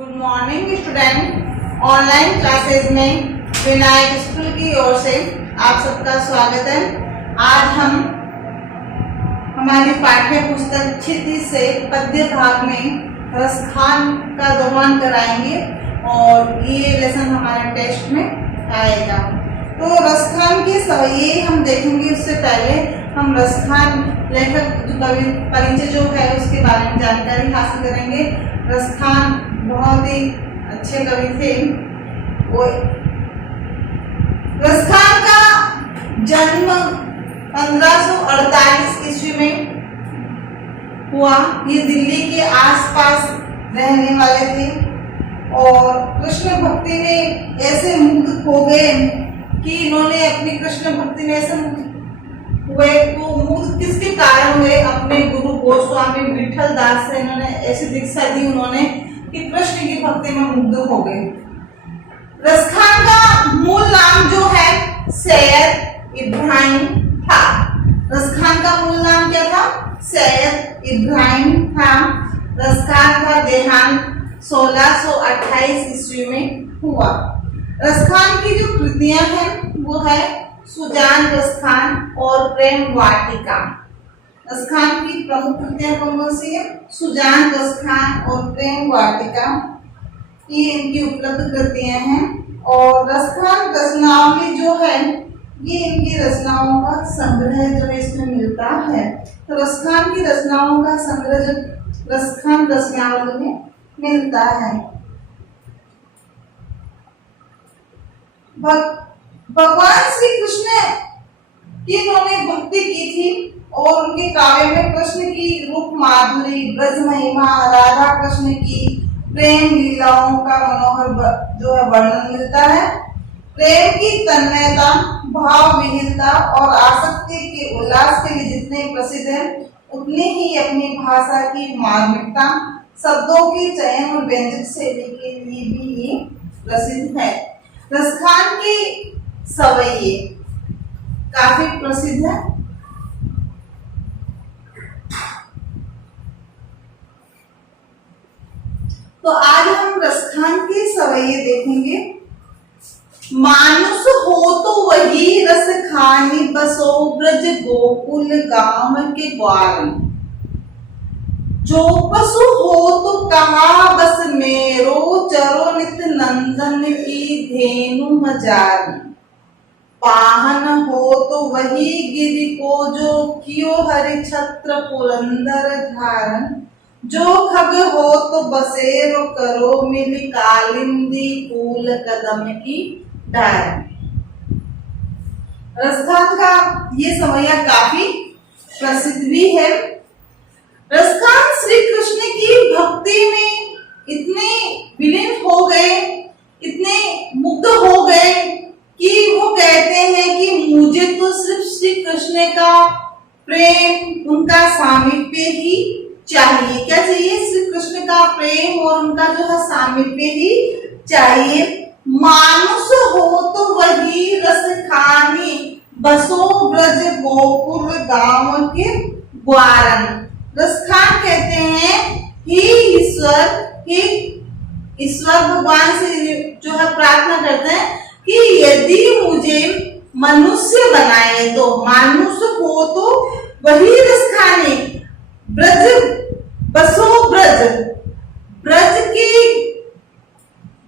Good morning student. Online classes में Vinayak school की ओर से आप सबका स्वागत है। आज हम हमारी पाठ्य पुस्तक क्षितिज से पद्य भाग में रसखान का दोहन कराएंगे और ये लेसन हमारे टेस्ट में आएगा। तो रसखान की ये हम देखेंगे। उससे पहले हम रसखान लेखक कवि परिचय जो है उसके बारे में जानकारी हासिल करेंगे। रसखान बहुत ही अच्छे कवि थे। वो रसखान का जन्म 1548 ईस्वी में हुआ। ये दिल्ली के आसपास रहने वाले थे और कृष्ण भक्ति में ऐसे मुग्ध हो गए कि इन्होंने अपनी कृष्ण भक्ति में ऐसे हुए। तो मुग्ध किसके कारण हुए? अपने गुरु गोस्वामी विठल दास से इन्होंने ऐसी दीक्षा दी उन्होंने कि कृष्ण की भक्ति में मुग्ध हो गए। रसखान का मूल नाम जो है सैयद इब्राहिम था। रसखान का मूल नाम क्या था? सैयद इब्राहिम था। रसखान का देहांत 1628 ईस्वी में हुआ। रसखान की जो कृतियां हैं वो है सुजान रसखान और प्रेम वाटिका। रसखान की प्रमुख कृतियां कौन सी है? सुजान रसखान और प्रेम वाटिका, ये इनकी उपलब्ध कृतियां हैं। और रसखान रचनावली जो है ये इनकी रचनाओं का संग्रह जो है इसमें मिलता है। तो रसखान की रचनाओं का संग्रह जो रसखान रचनावली में मिलता है। भगवान श्री कृष्ण की इन्होंने भक्ति की थी और उनके काव्य में कृष्ण की रूप माधुरी, ब्रज महिमा, राधा कृष्ण की प्रेम लीलाओं का मनोहर जो है वर्णन मिलता है। प्रेम की तन्मयता, भाव विहीनता और आसक्ति के उल्लास के लिए जितने प्रसिद्ध है उतनी ही अपनी भाषा की मार्मिकता, शब्दों के चयन और व्यंजक शैली के लिए भी ये प्रसिद्ध है। रसखान की सवैये काफी प्रसिद्ध है। तो आज हम रसखान के सवैये देखेंगे। मानुष हो तो वही रस खानी, बसो ब्रज गोकुल गांव के ग्वार। जो पशु हो तो कहा बस मेरो, चरो नित नंदन की धेनु मजारी। पाहन हो तो वही गिरि को, जो कियो हरि छत्र पुरंदर धारण। जो खग हो तो बसेरो करो, मिल कालिंदी फूल कदम की डार। रसखान का ये सवैया काफी प्रसिद्ध भी है। रसखान श्री कृष्ण की भक्ति में इतने विलीन हो गए, इतने मुग्ध हो गए कि वो कहते हैं कि मुझे तो सिर्फ श्री कृष्ण का प्रेम, उनका सामीप्य ही चाहिए। क्या चाहिए? श्री कृष्ण का प्रेम और उनका जो है सामीप्य ही चाहिए। मानुष हो तो वही रस खानी, बसो ब्रज गोकुल गांव के ग्वारन। रसखान कहते हैं कि ईश्वर भगवान से जो है प्रार्थना करते हैं कि यदि मुझे मनुष्य बनाए तो, मानुष हो तो वही रस खाने, ब्रज बसो ब्रज, ब्रज के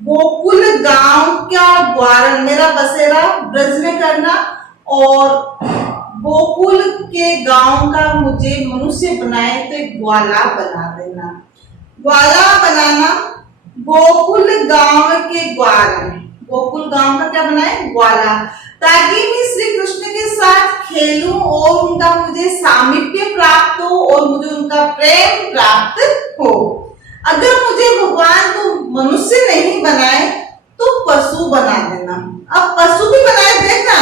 गोकुल गांव का ग्वारन, मेरा बसेरा ब्रज में करना और गोकुल के गांव का मुझे मनुष्य बनाए तो एक ग्वाला बना देना। ग्वाला बनाना, गोकुल गांव के ग्वारन, गोकुल गांव का क्या बनाए? ग्वाला, ताकि मैं श्री कृष्ण के साथ खेलूं और उनका मुझे सामीप्य प्राप्त हो और मुझे उनका प्रेम प्राप्त हो। अगर मुझे भगवान तो मनुष्य नहीं बनाए तो पशु बना देना। अब पशु भी बनाए देखना।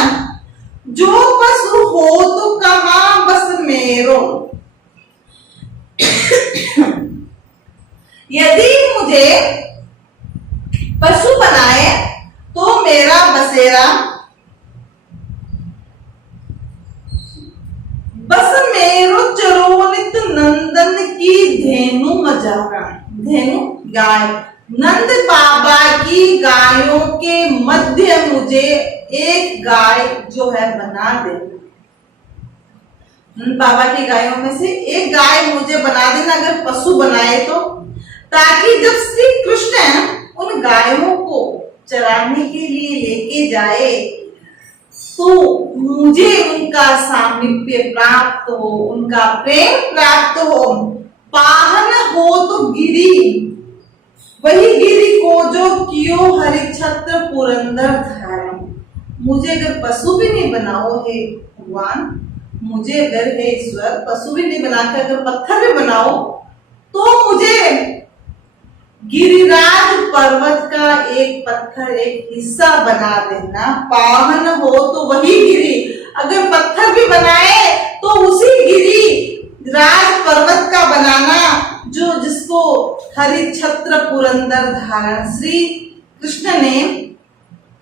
जो पशु हो तो कहा बस मेरो। यदि मुझे पशु बनाए तो मेरा बसेरा बस मेरो चरोनित नंदन की धेनु मजारा। धेनु गाय, नंद बाबा की गायों के मध्य मुझे एक गाय जो है बना देना। नंद बाबा की गायों में से एक गाय मुझे बना देना, अगर पशु बनाए तो, ताकि जब श्री कृष्ण उन गायों को चराने के लिए लेके जाए तो मुझे उनका सामीप्य प्राप्त हो, उनका प्रेम प्राप्त हो। पाहन हो तो गिरी, वही गिरी को जो कियो हरिछत्र पुरंदर धारण। मुझे अगर पशु भी नहीं बनाओ हे भगवान, मुझे अगर हे ईश्वर पशु भी नहीं बनाकर अगर पत्थर भी बनाओ तो मुझे गिरिराज पर्वत का एक पत्थर एक हिस्सा बना देना। पावन हो तो वही गिरी, अगर पत्थर भी बनाए तो उसी गिरी राज पर्वत का बनाना जो जिसको हरिछत्र पुरंदर धारण। श्री कृष्ण ने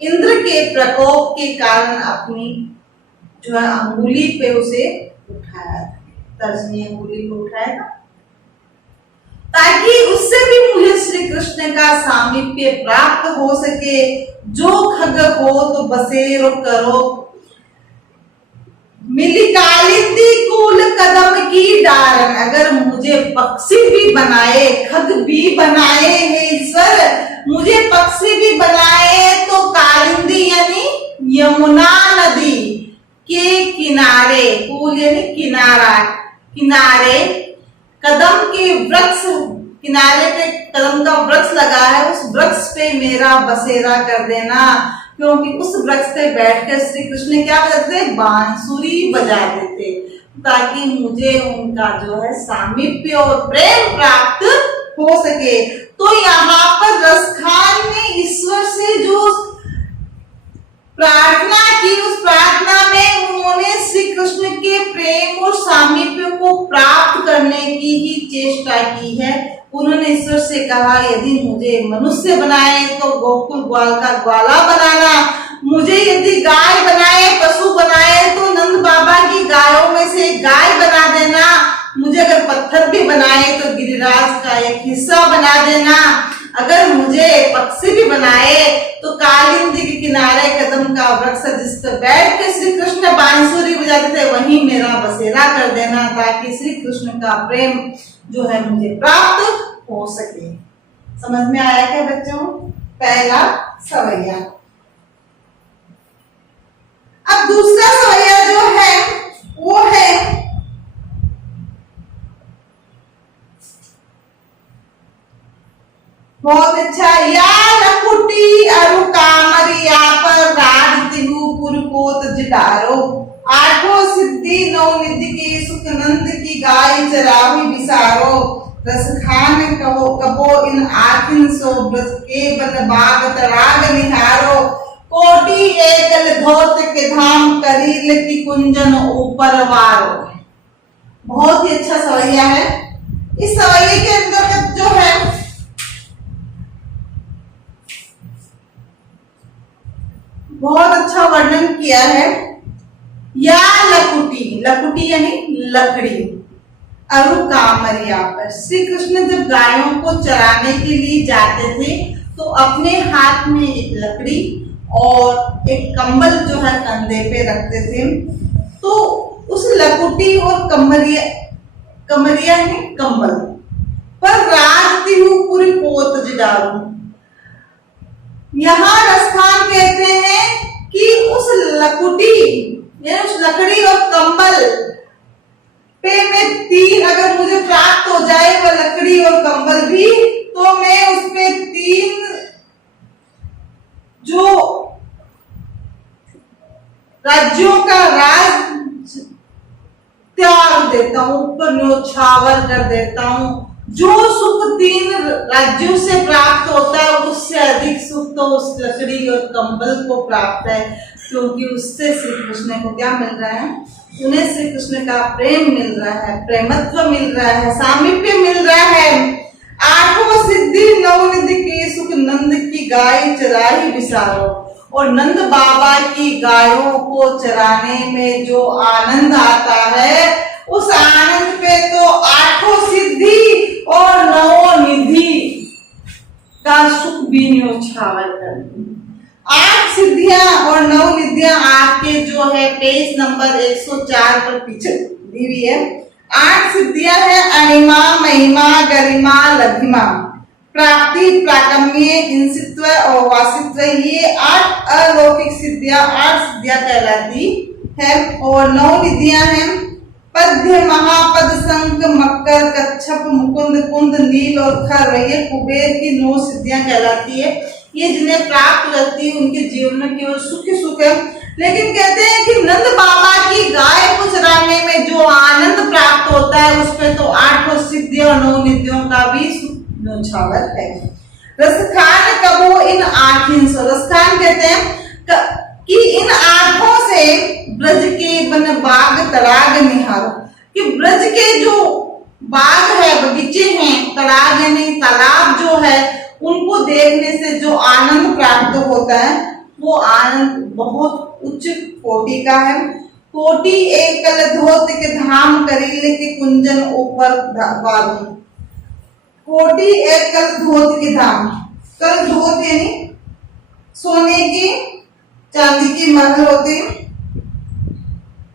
इंद्र के प्रकोप के कारण अपनी जो है अंगुली पे उसे उठाया, तर्जनी अंगुली पे उठाया था, ताकि उससे भी मुझे श्री कृष्ण का सामीप्य प्राप्त हो सके। जो खग हो तो बसेरो करो, मिली कालिंदी कूल कदम की डारन। अगर मुझे पक्षी भी बनाए, खग भी बनाए हे ईश्वर, मुझे पक्षी भी बनाए तो कालिंदी यानी यमुना नदी के किनारे, कूल यानी किनारा, किनारे कदम के वृक्ष, किनारे पे कदम का वृक्ष लगा है, उस वृक्ष पे मेरा बसेरा कर देना। क्योंकि उस वृक्ष पे बैठकर श्री कृष्ण क्या बजाते, बांसुरी बजाते थे, ताकि मुझे उनका जो है सामीप्य और प्रेम प्राप्त हो सके। तो यहाँ पर रसखान ने ईश्वर से जो प्रार्थना की, उस प्रार्थना में उन्होंने श्री कृष्ण के प्रेम और सामीप्य को प्राप्त करने की ही चेष्टा की है। उन्होंने ईश्वर से कहा, यदि मुझे मनुष्य बनाए तो गोकुल ग्वाल का ग्वाला बनाना, मुझे यदि गाय बनाए, पशु बनाए तो नंद बाबा की गायों में से एक गाय बना देना, मुझे अगर पत्थर भी बनाए तो गिरिराज का एक हिस्सा बना देना, अगर मुझे पक्षी भी बनाए तो कालिंदी के किनारे कदम का वृक्ष जिस पर बैठ के श्री कृष्ण बांसुरी बजाते थे वहीं मेरा बसेरा कर देना, ताकि श्री कृष्ण का प्रेम जो है मुझे प्राप्त हो सके। समझ में आया क्या बच्चों? पहला सवैया। अब दूसरा सवैया जो है वो है बहुत अच्छा, या लकुटी अरु कामरिया पर राज तिगुपुर कोत जिडारो। आठों सिद्धि नौ निधि के सुख नंद की गाय चरावी बिसारो। रसखान कहो कबो इन आखिन सो ब्रज के बन बाग तराग निहारो। कोटि एकल धोत के धाम करील की कुंजन ऊपर वारो। बहुत ही अच्छा सवैया है। इस सवैये के अंतर्गत जो है बहुत अच्छा वर्णन किया है। या लकुटी, लकुटी यानी लकड़ी, अरु कामरिया पर। श्री कृष्ण जब गायों को चराने के लिए जाते थे तो अपने हाथ में एक लकड़ी और एक कंबल जो है कंधे पे रखते थे। तो उस लकुटी और कमरिया, कमरिया है कंबल पर राजती हूँ पूरी पोत जिडारू। यहाँ रसखान कहते हैं कि उस लकुटी यानी उस लकड़ी और कंबल पे मैं तीन, अगर मुझे प्राप्त हो जाए वह लकड़ी और कंबल भी, तो मैं उस पे तीन जो राज्यों का राज त्याग देता हूं, ऊपर न्योछावर कर देता हूं। जो सुख तीन राज्यों से प्राप्त होता है उससे अधिक सुख तो उस लकड़ी और कंबल को प्राप्त है, क्योंकि उससे श्री कृष्ण को क्या मिल रहा है, उन्हें श्री कृष्ण का प्रेम मिल रहा है, प्रेमत्व मिल रहा है, सामीप्य मिल रहा है। आठों सिद्धि नवनिधि के सुख नंद की गाय चराही बिसारो। और नंद बाबा की गायों को चराने में जो आनंद आता है उस आनंद पे तो आठों सिद्धि और नवो निधि का न्योछावर कर दी। 8 सिद्धियां और 9 निधियां आपके जो है पेज नंबर 104 पर पीछे दी हुई है। 8 सिद्धियां है अणिमा, महिमा, गरिमा, लघिमा, प्राप्ति, प्राकम्य, इंसित्व और वासित्व। ये 8 अलौकिक सिद्धियां 8 सिद्धियां कहलाती है। और 9 निधियां हैं पद्य, महापद, शंख, मकर, कच्छप, मुकुंद, कुंद, नील और खर। ये कुबेर की 9 सिद्धियां कहलाती है। ये जिन्हें प्राप्त करती है उनके जीवन में केवल सुख ही सुख है। लेकिन कहते हैं कि नंद बाबा की गाय को चराने में जो आनंद प्राप्त होता है उसमें तो 8 सिद्धियों और 9 निधियों का भी न्योछावर है। रसखान कबो इन आँखिन सो, रसखान कहते हैं कि इन आंखों से ब्रज के बन बाग तड़ाग निहारो, कि ब्रज के जो बाग है, बगीचे हैं, तड़ाग यानी तालाब जो है, उनको देखने से जो आनंद प्राप्त होता है वो आनंद बहुत उच्च कोटि का है। कोटि एक कल धोत के धाम करीले के कुंजन ऊपर बारू। कोटि एक कल धोत के धाम, कल धोत यानी सोने की चांदी की महल होते हैं।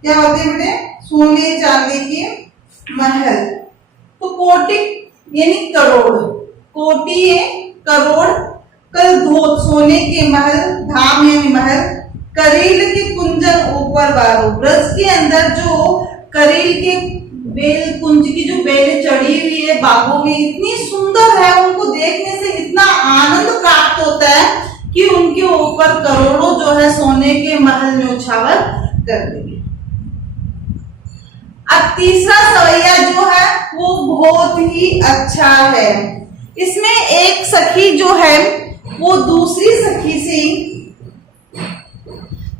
क्या होते हैं बेटे? सोने चांदी की महल। तो कोटि यानी करोड़, कोटि है करोड़, कल धोत सोने के महल, धाम यानी महल, करील के कुंजन ऊपर बारो। ब्रज के अंदर जो करील के बेल कुंज की जो बेलें चढ़ी हुई है बागों में, इतनी सुंदर है, उनको देखने से इतना आनंद प्राप्त होता है कि उनके ऊपर करोड़ों जो है सोने के महल न्योछावर कर देंगे। अब तीसरा सवैया जो है वो बहुत ही अच्छा है। इसमें एक सखी जो है वो दूसरी सखी से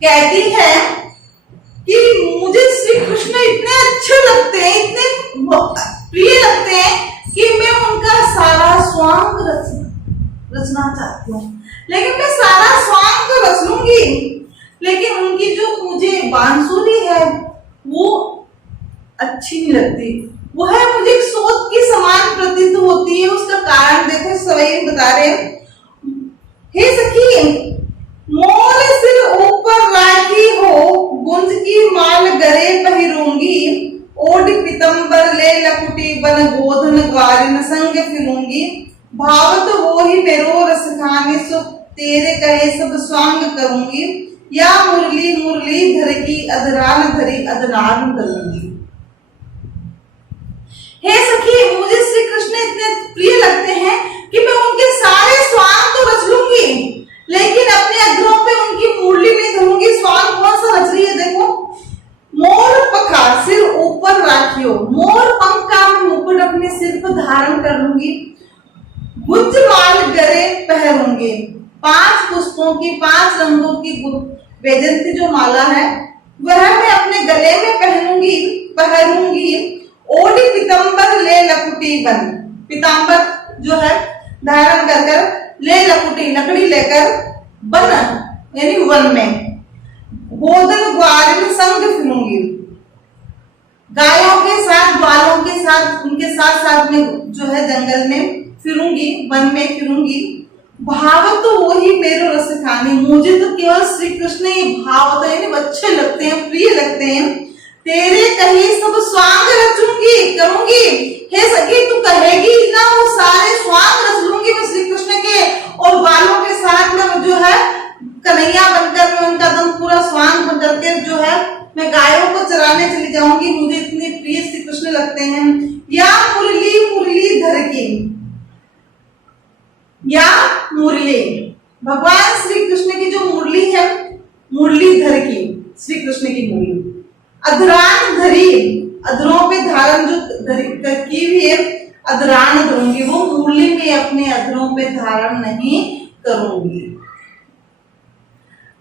कहती है कि मुझे श्री कृष्ण इतने अच्छे लगते हैं, इतने प्रिय लगते हैं कि मैं उनका सारा स्वांग रचना चाहती हूँ। लेकिन मैं सारा स्वांग तो रच लूंगी, लेकिन उनकी जो मुझे बांसुरी है वो अच्छी नहीं लगती, वो है मुझे सोच की समान प्रतीत होती है। उसका कारण देखो सवई बता रहे, हे सखी मोर सिर ऊपर राखी हो, गुंज की माल गरे पहिरूंगी, ओढ़ पीतंबर ले लकुटी बन गोधन ग्वारिन संग फिरूंगी, भावत हो ही मेरो रस खाने सो तेरे कहे सब स्वांग करूंगी, या मुरली मुरली धर की अधरान धरी अधरान करूंगी। हे सखी मुझे श्री कृष्ण इतने प्रिय लगते हैं कि मैं उनके सारे स्वांग तो रच लूंगी, लेकिन अपने अधरों पे उनकी मुरली नहीं धरूंगी। स्वांग कौन सा रच रही है देखो, मोर पखा सिर ऊपर राखियो, मोर पंख का मुकुट अपने सिर पर धारण कर लूंगी, गुंज माल गरे पहनूंगी, 5 पुष्पों की 5 रंगों की वैजंती जो माला है वह मैं अपने गले में पहनूंगी, ओढ़ी पीतंबर ले लकुटी बन, पीतांबर जो है धारण कर कर, ले लकुटी लकड़ी लेकर, बन यानी वन में, गोधन ग्वारिन संग फिरूंगी, गायों के साथ ग्वालों के साथ उनके साथ साथ में जो है जंगल में फिरूंगी, वन में फिरूंगी, भाव तो वही मेरो रस खानी, मुझे तो केवल श्री कृष्ण ही भाव होता है, अच्छे लगते हैं, प्रिय लगते हैं, तेरे कही सब स्वांग रचूंगी करूंगी। हे सखी तू कहेगी ना वो सारे स्वांग रच लूंगी मैं श्री कृष्ण के, और बालों के साथ में जो है कन्हैया बनकर मैं उनका दम पूरा स्वांग बन करके जो है मैं गायों को चराने चली जाऊंगी, मुझे इतने प्रिय श्री कृष्ण लगते हैं। या मुरली मुरली धर की, या मुरली भगवान श्री कृष्ण की जो मुरली है, मुरलीधर की श्री कृष्ण की मुरली, अधरान धरी अधरों पे धारण जो की हुई है, अधरान धरूंगी, वो मुरली में अपने अधरों पे धारण नहीं करूंगी।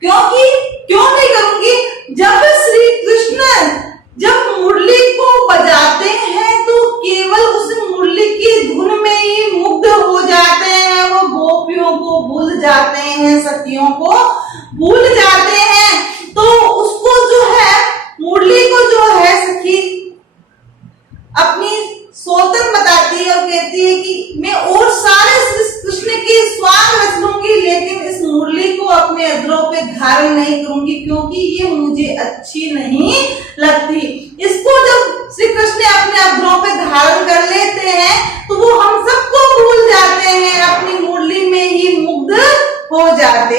क्योंकि क्यों नहीं करूंगी? जब श्री कृष्ण जब मुरली को बजाते हैं तो केवल उस मुरली की धुन में ही मुग्ध हो जाते हैं, वो गोपियों को भूल जाते हैं, सखियों को भूल जाते हैं। तो उसको जो है मुरली को जो है सखी अपनी सोतन बताती है और कहती है कि मैं और सारे कृष्ण के स्वांग रच लूंगी, नहीं करूंगी क्योंकि ये मुझे अच्छी नहीं लगती। इसको जब श्री कृष्ण अपने अधरों पे धारण कर लेते हैं तो वो हम सबको भूल जाते हैं, अपनी मुरली में ही मुग्ध हो जाते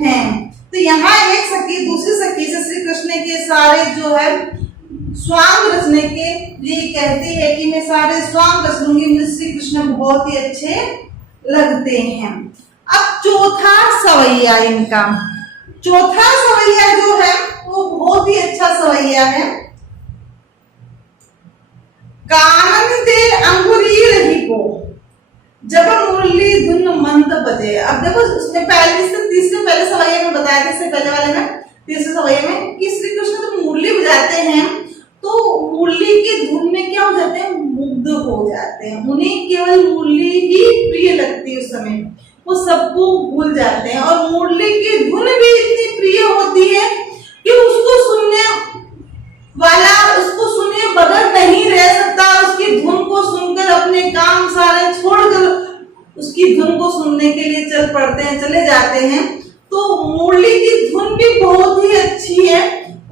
हैं। तो यहाँ एक सखी दूसरी सखी से श्री कृष्ण के सारे जो है स्वांग रचने के लिए कहती है कि मैं सारे स्वांग रच लूंगी, मुझे श्री कृष्ण बहुत ही अच्छे लगते हैं। अब चौथा सवैया इनका, चौथा सवैया जो है वो बहुत ही अच्छा सवैया है। कानन दे अंगुरी रही को जब मुरली धुन मंद बजे। अब देखो उसने तीसरे पहले सवैया में बताया था, इससे पहले वाले में तीसरे सवैया में कि श्री कृष्ण जब मुरली बजाते हैं तो मुरली की धुन में क्या हो जाते हैं, मुग्ध हो जाते हैं। उन्हें केवल मुरली ही प्रिय लगती है, उस समय वो सबको भूल जाते हैं। और मुरली की धुन भी इतनी प्रिय होती है कि उसको सुनने वाला उसको सुने बगैर नहीं रह सकता। उसकी धुन को सुनकर अपने काम सारे छोड़कर उसकी धुन को सुनने के लिए चले जाते हैं। तो मुरली की धुन भी बहुत ही अच्छी है,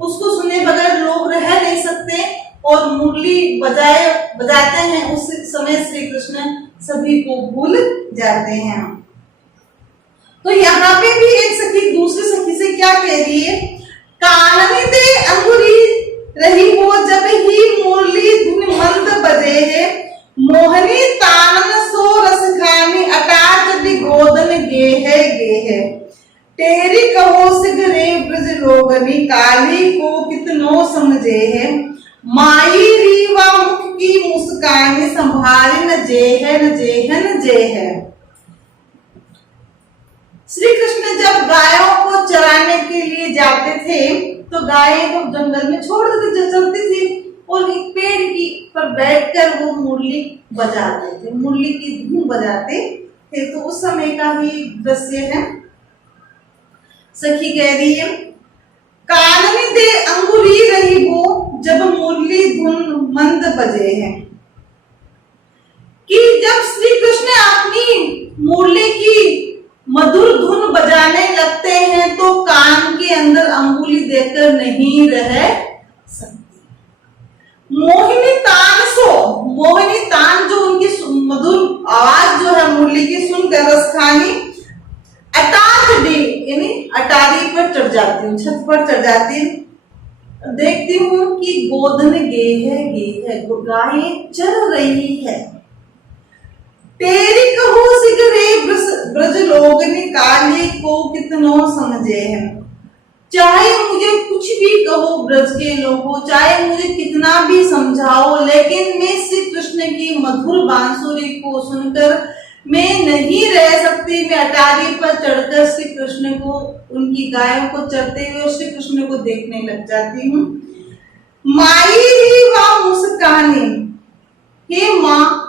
उसको सुने बगैर लोग रह नहीं सकते और मुरली बजाते हैं उस समय श्री कृष्ण सभी को भूल जाते हैं। तो यहाँ पे भी एक सखी दूसरी सखी से क्या कह रही है, काननी दे अंगुरी रही हो जब ही मुरली धुन मंद बजे है, मोहनी तानन सो रस खानी अटार गोदन गे है। तेरी कहो सिगरे ब्रज लोगनी काली को कितनो समझे है, माई रीवा मुख की मुस्कानी संभाली न जे है। श्री कृष्ण जब गायों को चराने के लिए जाते थे तो गायें को जंगल में छोड़ देते, चलती थी और एक पेड़ की पर बैठकर वो मुरली बजाते थे, मुरली की धुन बजाते थे। तो उस समय का ही दृश्य है। सखी कह रही है, काननी दे अंगुरी रही हो जब मुरली धुन मंद बजे है, कि जब श्री कृष्ण अपनी मुरली की मधुर धुन बजाने लगते हैं तो कान के अंदर अंगुली देकर नहीं रह सकती। मोहिनी तान जो उनकी मधुर आवाज जो है मुरली की सुनकर रसखानी अटाच डी यानी अटारी पर चढ़ जाती हूँ, छत पर चढ़ जाती हूँ, देखती हूँ कि गोदन गे है गायें चल रही है। तेरी कहो सिगरे ब्रज लोग काली को कितनो समझे है, चाहे मुझे कुछ भी कहो ब्रज के लोगों, चाहे मुझे कितना भी समझाओ, लेकिन मैं श्री कृष्ण की मधुर बांसुरी को सुनकर मैं नहीं रह सकती। मैं अटारी पर चढ़कर श्री कृष्ण को, उनकी गायों को चरते हुए श्री कृष्ण को देखने लग जाती हूँ। माई रीवा मुस्कानी, हे माँ,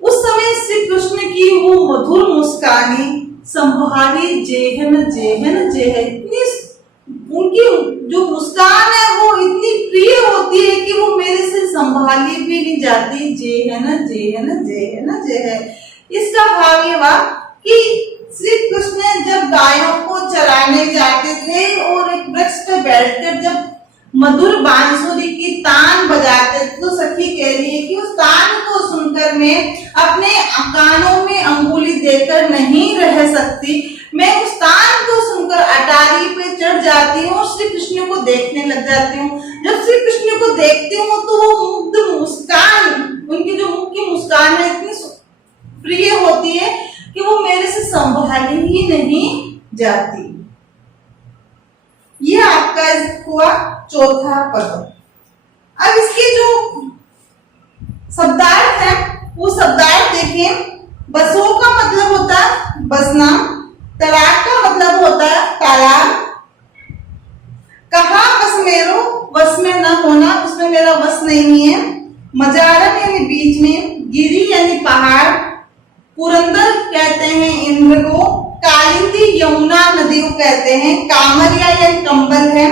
उस समय श्री कृष्ण की वो मधुर मुस्कानी संभाली जेहन है। इतनी उनकी जो मुस्कान है वो इतनी प्रिय होती है कि वो मेरे से संभाली भी नहीं जाती। जेहन है। इसका भाव ये हुआ कि श्री कृष्ण जब गायों को चराने जाते थे और एक वृक्ष पर बैठकर जब मधुर बांसुरी की तान बजाते, तो सखी कह रही है कि उस तान को सुनकर मैं अपने कानों में अंगुली देकर नहीं रह सकती। मैं उस तान को सुनकर अटारी पे चढ़ जाती हूँ और श्री कृष्ण को देखने लग जाती हूँ। जब श्री कृष्ण को देखती हूँ तो वो मुग्ध मुस्कान, उनकी जो मुख की मुस्कान है इतनी प्रिय होती है कि वो मेरे से संभाली ही नहीं जाती। यह आपका हुआ चौथा पद। अब इसके जो शब्दार्थ है वो शब्दार्थ देखिए। बसों का मतलब होता है बसना, तलाक का मतलब होता है तालाब, कहा बस मेरो, बस में न होना, उसमें मेरा बस नहीं है, मजारम यानी बीच में, गिरी यानी पहाड़, पुरंदर कहते हैं इंद्र को, कालिंदी यमुना नदी को कहते हैं, कामरिया यानी कंबल है,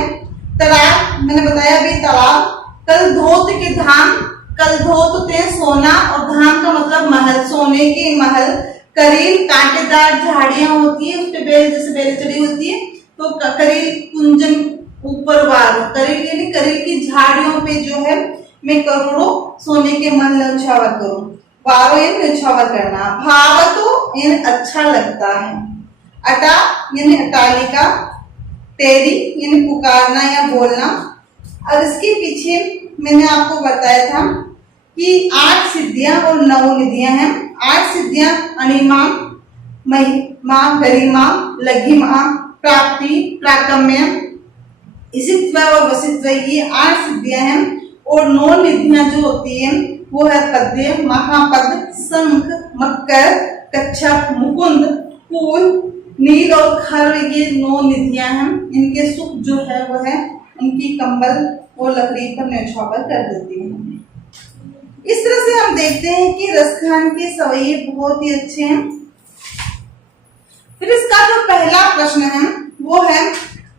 तलाब मैंने बताया भी तालाब, कल धोत के धाम, कल धोत होते सोना और धाम का मतलब महल, सोने के महल, करील कांटेदार झाड़ियां होती है, उस पे बेल जैसे बेल चढ़ी होती है, तो करील कुंजन ऊपर वार, करील यानी करील की झाड़ियों पे जो है मैं करोड़ों सोने के मन न्यौछावर करूं। वारो यानी न्यौछावर करना, भावतो यानी अच्छा लगता है, अटा यानी अटालिका, टेरी यानी पुकारना या बोलना। और इसके पीछे मैंने आपको बताया था कि 8 सिद्धियां और 9 निधियां हैं। 8 सिद्धियां अणिमा, महिमा, गरिमा, लघिमा, प्राप्ति, प्राकम्य, इसित्व और वसित्व, ये 8 सिद्धियां हैं। और 9 निधियां जो होती हैं वो है पद्य, महापद, शंख, मकर, कच्छप, मुकुंद, फूल, नील और खर, ये 9 निधियां हैं। इनके सुख जो है वो है उनकी कंबल और लकड़ी पर न्यौछावर कर देती है। इस तरह से हम देखते हैं कि रसखान के सवैये बहुत ही अच्छे हैं। फिर इसका जो पहला प्रश्न है वो है,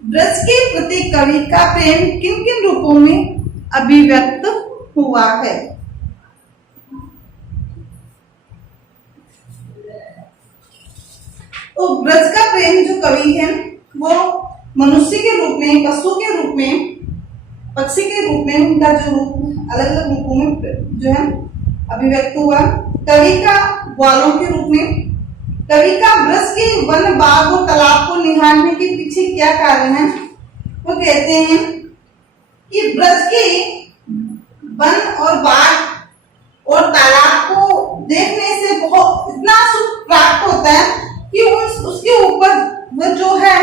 ब्रज के प्रति कवि का प्रेम किन किन रूपों में अभिव्यक्त हुआ है? तो ब्रज का प्रेम जो कवि है वो मनुष्य के रूप में, पशु के रूप में, पक्षी के रूप में, उनका जो रूप अलग अलग रूपों में जो है अभिव्यक्त हुआ। कवि का ग्वालों के रूप में, कवि का ब्रज के वन, बाग और तालाब को निहारने के पीछे क्या कारण है? वो कहते हैं कि ब्रज के वन और बाग और तालाब को देखने से बहुत इतना सुख प्राप्त होता है कि उसके ऊपर वो जो है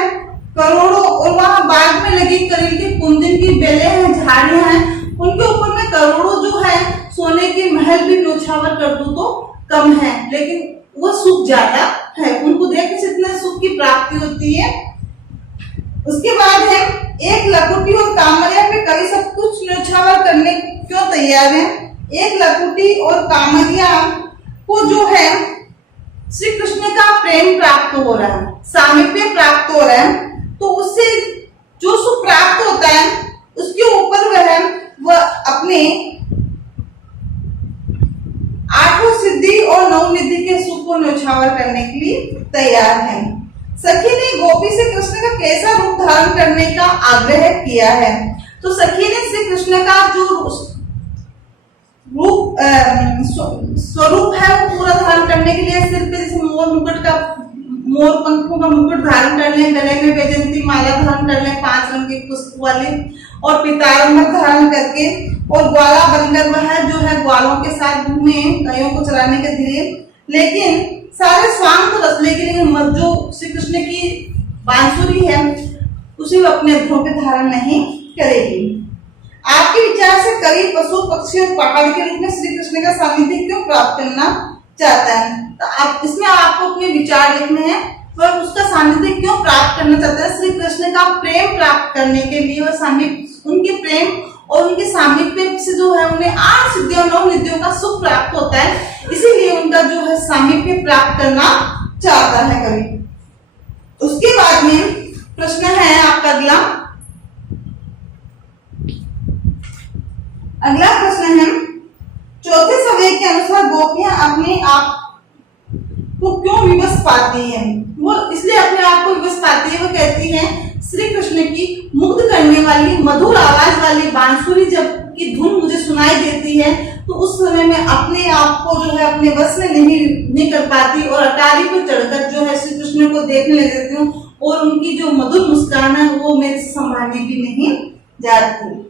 करोड़ों, और वहां बाग में लगी करील के कुंजन की बेलें हैं, झाड़ियां हैं, उनके ऊपर में करोड़ों जो है सोने के महल भी न्यौछावर कर दूं तो कम है, लेकिन वो सुख ज्यादा है, उनको देखने से इतने सुख की प्राप्ति होती है। उसके बाद है, एक लकुटी और कामरिया पे कवि सब कुछ न्यौछावर करने क्यों तैयार है? एक लकुटी और कामरिया को जो है श्री कृष्ण का प्रेम प्राप्त हो रहा है, सामीप्य प्राप्त हो रहा है, तो उससे जो सुख प्राप्त होता है उसके ऊपर वह अपने 8 सिद्धि और 9 निधि के सुख को न्यौछावर करने के लिए तैयार है। सखी ने गोपी से कृष्ण का कैसा रूप धारण करने का आग्रह किया है? तो सखी ने श्री कृष्ण का जो रूप स्वरूप है वो पूरा धारण करने के लिए सिर पे जैसे मोर पंखों का मुकुट धारण कर ले, गले में वैजयंती माला धारण कर ले 5 रंग के पुष्प वाली, और पीताम्बर धारण करके, और ग्वाला बनकर वह जो है ग्वालों के साथ घूमे गायों को चराने के लिए। लेकिन सारे स्वांग तो रच लेगी, लेकिन जो श्री कृष्ण की बांसुरी है उसे वो अपने अधरों पे धारण नहीं करेगी। आपके विचार से कवि पशु, पक्षी और पहाड़ के रूप में श्री कृष्ण का सानिध्य क्यों प्राप्त करना चाहता है? तो आप इसमें आपको अपने विचार लिखने हैं, वह उसका सानिध्य क्यों प्राप्त करना चाहता है? श्री कृष्ण का प्रेम प्राप्त करने के लिए, वह सामीप्य, उनके प्रेम और उनके सामीप्य से जो है उन्हें 8 सिद्धियों 9 निधियों का सुख प्राप्त होता है, इसीलिए उनका जो है सामीप्य प्राप्त करना चाहता है कवि। उसके बाद में प्रश्न है आपका अगला प्रश्न है, चौथे सवैये के अनुसार गोपियां अपने आप को क्यों विवश पाती हैं? वो इसलिए अपने आप को विवश पाती है, वो कहती हैं श्री कृष्ण की मुग्ध करने वाली मधुर आवाज वाली बांसुरी जब की धुन मुझे सुनाई देती है तो उस समय में अपने आप को जो है अपने बस में नहीं कर पाती, और अटारी पर चढ़कर जो है श्री कृष्ण को देखने लग जाती हूँ, और उनकी जो मधुर मुस्कान है वो मेरे से संभाली भी नहीं जाती।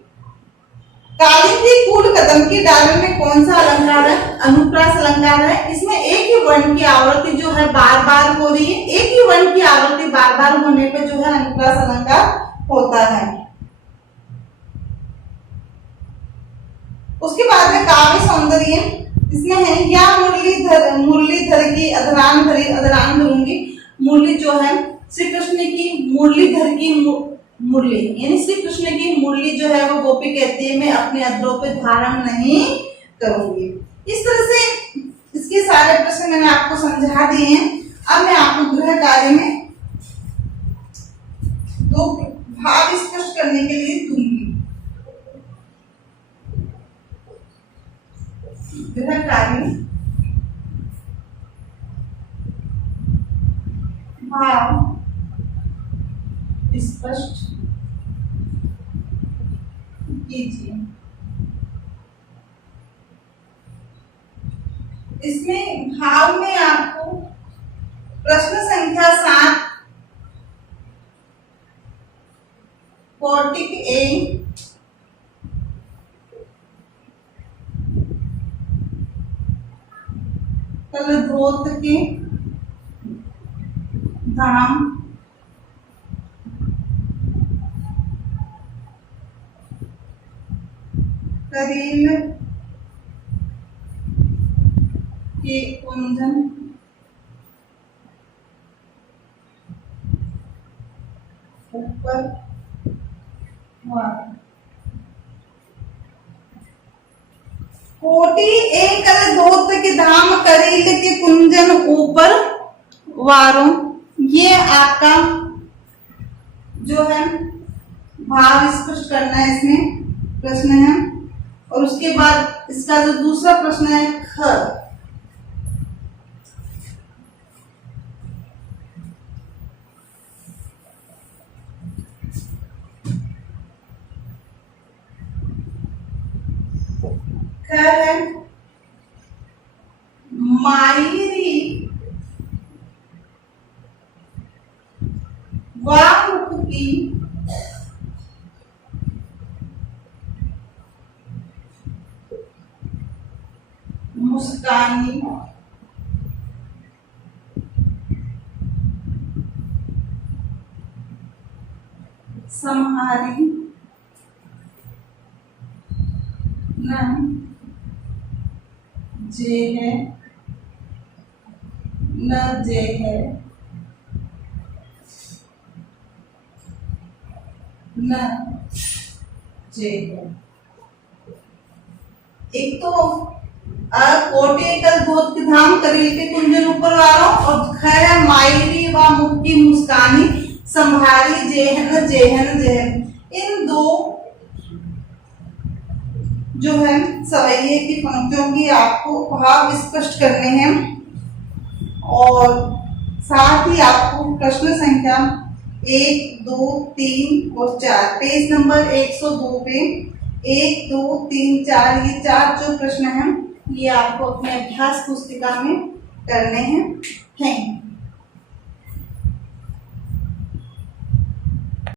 कालिंदी कूल कदम की डाली में कौन सा अलंकार है? अनुप्रास अलंकार है। इसमें एक ही वर्ण की आवृत्ति जो है बार बार हो रही है, एक ही वर्ण की आवृत्ति बार बार होने पे जो है अनुप्रास अलंकार होता है। उसके बाद में काव्य सौंदर्य, इसमें है, या मुरलीधर की अधरान धरूंगी। मुरली जो है श्री कृष्ण की मुरलीधर की मुरली, यानी श्री कृष्ण की मुरली जो है वो गोपी कहती है मैं अपने अधरों पे धारण नहीं करूंगी। इस तरह से इसके सारे प्रश्न मैंने आपको समझा दिए हैं। अब मैं आपको गृह कार्य में 2 भाव स्पष्ट करने के लिए दूंगी। गृह कार्य भाव स्पष्ट कीजिए। इसमें भाव में आपको प्रश्न संख्या 7 कौटिक ए कलध्रोत के धाम करील के कुंजन ऊपर कोटि एक कलध्रोत के धाम करील के कुंजन ऊपर वारों, ये आपका जो है भाव स्पष्ट करना है, इसमें प्रश्न है। और उसके बाद इसका जो दूसरा प्रश्न है ख, है मायरी वामुख की मुस्कानी सम्हारी न जे है न जे है न जे है। एक तो कोटे कलध्रोत के धाम करील के कुंजन ऊपर वालों, और खैर है मायरी व मुख की मुस्कानी संभारी जेहन जेहन जेहन। इन दो जो है सवैये की पंक्तियों की आपको भाव स्पष्ट करने हैं, और साथ ही आपको प्रश्न संख्या 1, 2, 3 और 4 पेज नंबर 102 पे 1, 2, 3, 4 ये 4 जो प्रश्न हैं ये आपको अपने अभ्यास पुस्तिका में करने हैं। Thank you.